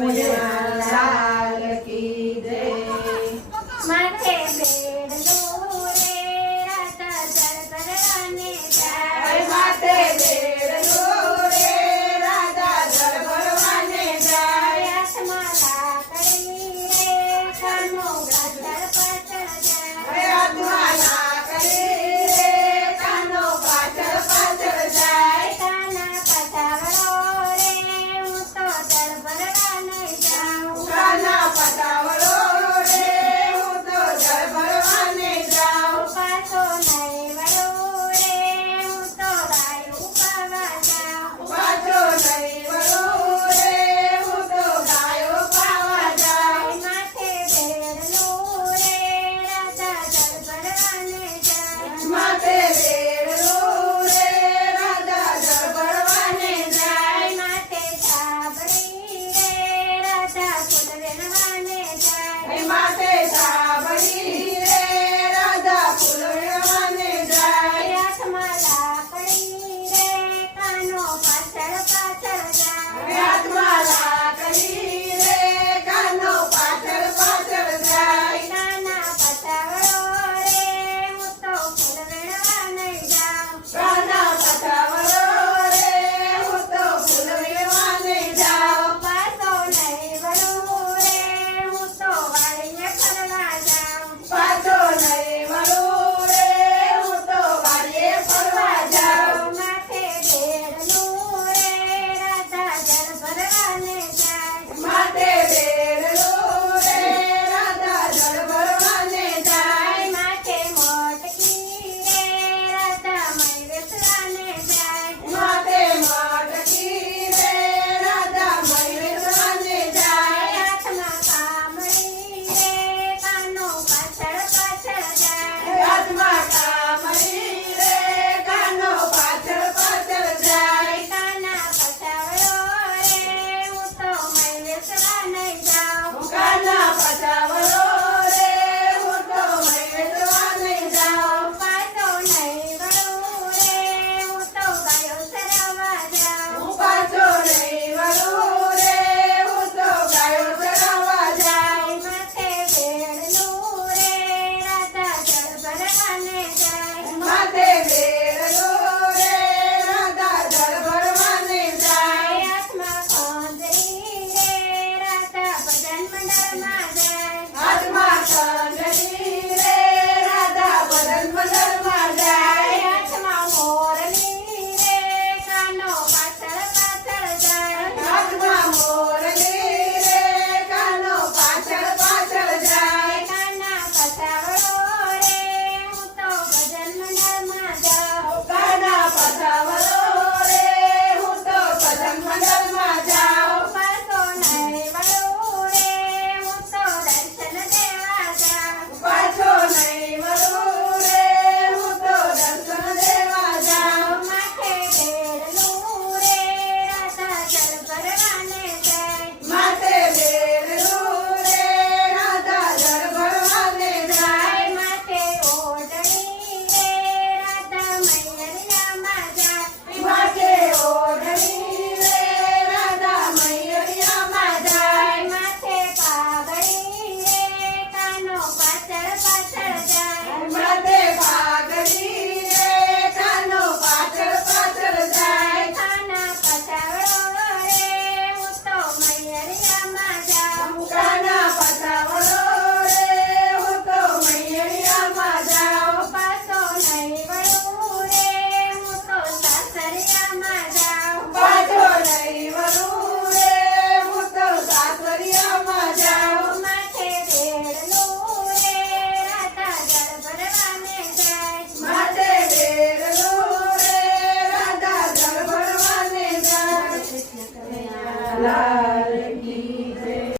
લાલ કી જય માથે બેડલું રે રાધા જળ ભરવાને જાય માથે બેડલું રે રાધા જળ ભરવાને જાય હાથમાં લાકડી રે કાનો પાછળ પાછળ જાય હાથમાં લાકડી રે કાનો પાછળ પાછળ જાય કાના પટાવળો રે હું તો જળ ભરવાને જાઉં કાના પટાવળો રે હું તો જળ ભરવાને જાઉં પાછો નહીં વળો રે હું તો ગાયું પાવા જાઉં પાછો નહીં વળું રે હું તો ગાયો પાવા જાઉં માથે બેડલું રે રાધા જળ ભરવાને જાય માથે બેડલું રે રાધા જળ ભરવાને જાય માથે છાબડી રે રાધા ફૂલ વેણવાને જાય માથે